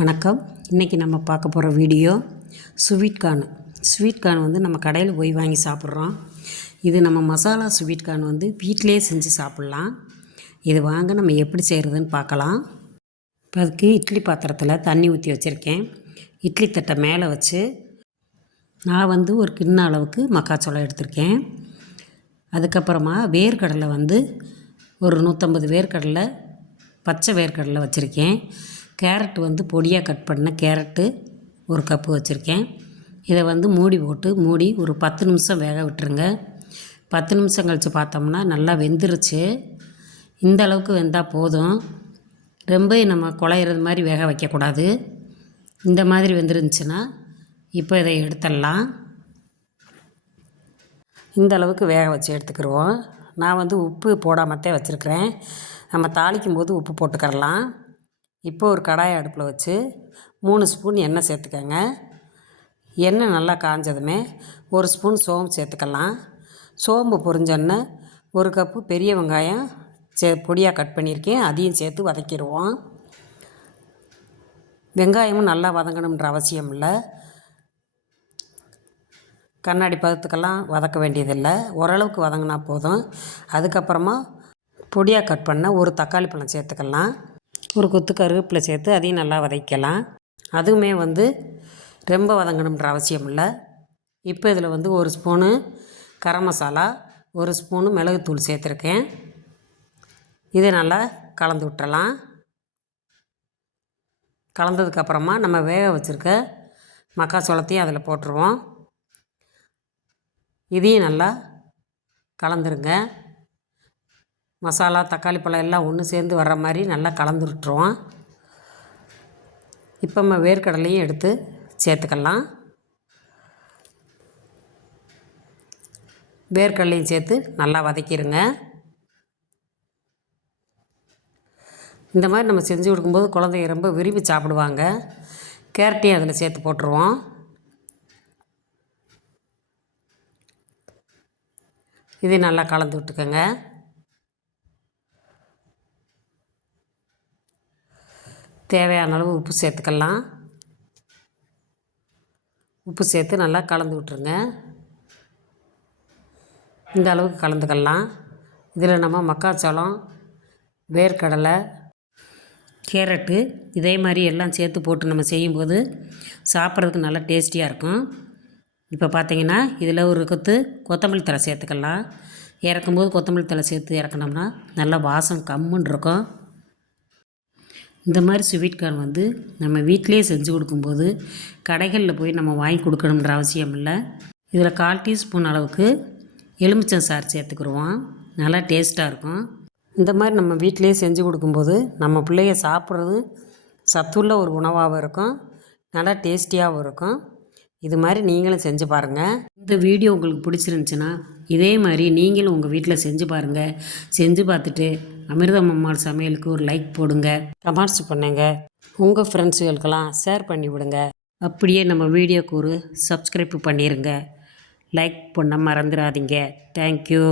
வணக்கம். இன்றைக்கி நம்ம பார்க்க போகிற வீடியோ ஸ்வீட் கார்ன் வந்து நம்ம கடையில் போய் வாங்கி சாப்பிட்றோம். இது நம்ம மசாலா ஸ்வீட் கார்ன் வந்து வீட்டிலே செஞ்சு சாப்பிட்லாம். இது வாங்க நம்ம எப்படி செய்கிறதுன்னு பார்க்கலாம். இப்போ அதுக்கு இட்லி பாத்திரத்தில் தண்ணி ஊற்றி வச்சுருக்கேன். இட்லி தட்டை மேலே வச்சு நான் வந்து ஒரு கிண்ண அளவுக்கு மக்காச்சோளம் எடுத்திருக்கேன். அதுக்கப்புறமா வேர்க்கடலை வந்து ஒரு 150 வேர்க்கடலை, பச்சை வேர்க்கடலை வச்சுருக்கேன். கேரட் வந்து பொடியாக கட் பண்ண கேரட்டு ஒரு கப்பு வச்சுருக்கேன். இதை வந்து மூடி போட்டு ஒரு 10 நிமிஷம் வேக விட்டுருங்க. 10 நிமிஷம் கழித்து பார்த்தோம்னா நல்லா வெந்துருச்சு. இந்த அளவுக்கு வெந்தால் போதும். ரொம்ப நம்ம குழையிறது மாதிரி வேக வைக்கக்கூடாது. இந்த மாதிரி வெந்துருந்துச்சுன்னா இப்போ இதை எடுத்துடலாம். இந்த அளவுக்கு வேக வச்சு எடுத்துக்கிடுவோம். நான் வந்து உப்பு போடாமத்தே வச்சுருக்கிறேன். நம்ம தாளிக்கும் போது உப்பு போட்டுக்கரலாம். இப்போ ஒரு கடாயை அடுப்பில் வச்சு 3 ஸ்பூன் எண்ணெய் சேர்த்துக்கங்க. எண்ணெய் நல்லா காஞ்சதுமே 1 ஸ்பூன் சோம்பு சேர்த்துக்கலாம். சோம்பு பொரிஞ்சோன்னே 1 கப்பு பெரிய வெங்காயம் பொடியாக கட் பண்ணியிருக்கேன். அதையும் சேர்த்து வதக்கிடுவோம். வெங்காயமும் நல்லா வதங்கணுன்ற அவசியம் இல்லை. கண்ணாடி பதத்துக்கெல்லாம் வதக்க வேண்டியதில்லை. ஓரளவுக்கு வதங்கினா போதும். அதுக்கப்புறமா பொடியாக கட் பண்ண ஒரு தக்காளி பழம் சேர்த்துக்கலாம். ஒரு கொத்து கருவேப்பிலை சேர்த்து அதையும் நல்லா வதக்கலாம். அதுவுமே வந்து ரொம்ப வதங்கணுன்ற அவசியம் இல்லை. இப்போ இதில் வந்து 1 ஸ்பூனு கரம் மசாலா, 1 ஸ்பூனு மிளகுத்தூள் சேர்த்துருக்கேன். இதை நல்லா கலந்து விட்டுறலாம். கலந்ததுக்கப்புறமா நம்ம வேக வச்சுருக்க மக்காச்சோளத்தையும் அதில் போட்டுருவோம். இதையும் நல்லா கலந்துருங்க. மசாலா, தக்காளி பழம் எல்லாம் ஒன்று சேர்ந்து வர்ற மாதிரி நல்லா கலந்து விட்டுருவோம். இப்போ நம்ம வேர்க்கடலையும் எடுத்து சேர்த்துக்கலாம். வேர்க்கடலையும் சேர்த்து நல்லா வதக்கிடுங்க. இந்த மாதிரி நம்ம செஞ்சு கொடுக்கும்போது குழந்தைங்க ரொம்ப விரும்பி சாப்பிடுவாங்க. கேரட்டையும் அதில் சேர்த்து போட்டுருவோம். இதை நல்லா கலந்து விட்டுக்கோங்க. தேவையான அளவு உப்பு சேர்த்துக்கலாம். உப்பு சேர்த்து நல்லா கலந்து விட்டுருங்க. இந்த அளவுக்கு கலந்துக்கலாம். இதில் நம்ம மக்காச்சோளம், வேர்க்கடலை, கேரட்டு இதே மாதிரி எல்லாம் சேர்த்து போட்டு நம்ம செய்யும்போது சாப்பிட்றதுக்கு நல்லா டேஸ்டியாக இருக்கும். இப்போ பார்த்திங்கன்னா இதில் ஒரு கொத்து கொத்தமல்லி தழை சேர்த்துக்கலாம். இறக்கும்போது கொத்தமல்லி தழை சேர்த்து இறக்குனோம்னா நல்லா வாசம் கம்முன்னு இருக்கும். இந்த மாதிரி ஸ்வீட் கார்ன் வந்து நம்ம வீட்டிலே செஞ்சு கொடுக்கும்போது கடைகளில் போய் நம்ம வாங்கி கொடுக்கணுன்ற அவசியம் இல்லை. இதில் 1/4 டீஸ்பூன் அளவுக்கு எலுமிச்சம் சாறு சேர்த்துக்கிடுவோம். நல்லா டேஸ்ட்டாக இருக்கும். இந்த மாதிரி நம்ம வீட்டிலே செஞ்சு கொடுக்கும்போது நம்ம பிள்ளைய சாப்பிட்றது சத்துள்ள ஒரு உணவாகவும் இருக்கும், நல்லா டேஸ்டியாகவும் இருக்கும். இது மாதிரி நீங்களும் செஞ்சு பாருங்கள். இந்த வீடியோ உங்களுக்கு பிடிச்சிருந்துச்சின்னா இதே மாதிரி நீங்களும் உங்கள் வீட்டில் செஞ்சு பாருங்கள். செஞ்சு பார்த்துட்டு அமிர்தம் அம்மாள் சமையலுக்கு ஒரு லைக் போடுங்க, கமெண்ட்ஸ் பண்ணுங்கள், உங்கள் ஃப்ரெண்ட்ஸுகளுக்கெல்லாம் ஷேர் பண்ணி விடுங்க. அப்படியே நம்ம வீடியோக்கு ஒரு சப்ஸ்கிரைப் பண்ணிடுங்க. லைக் பண்ண மறந்துடாதீங்க. தேங்க்யூ.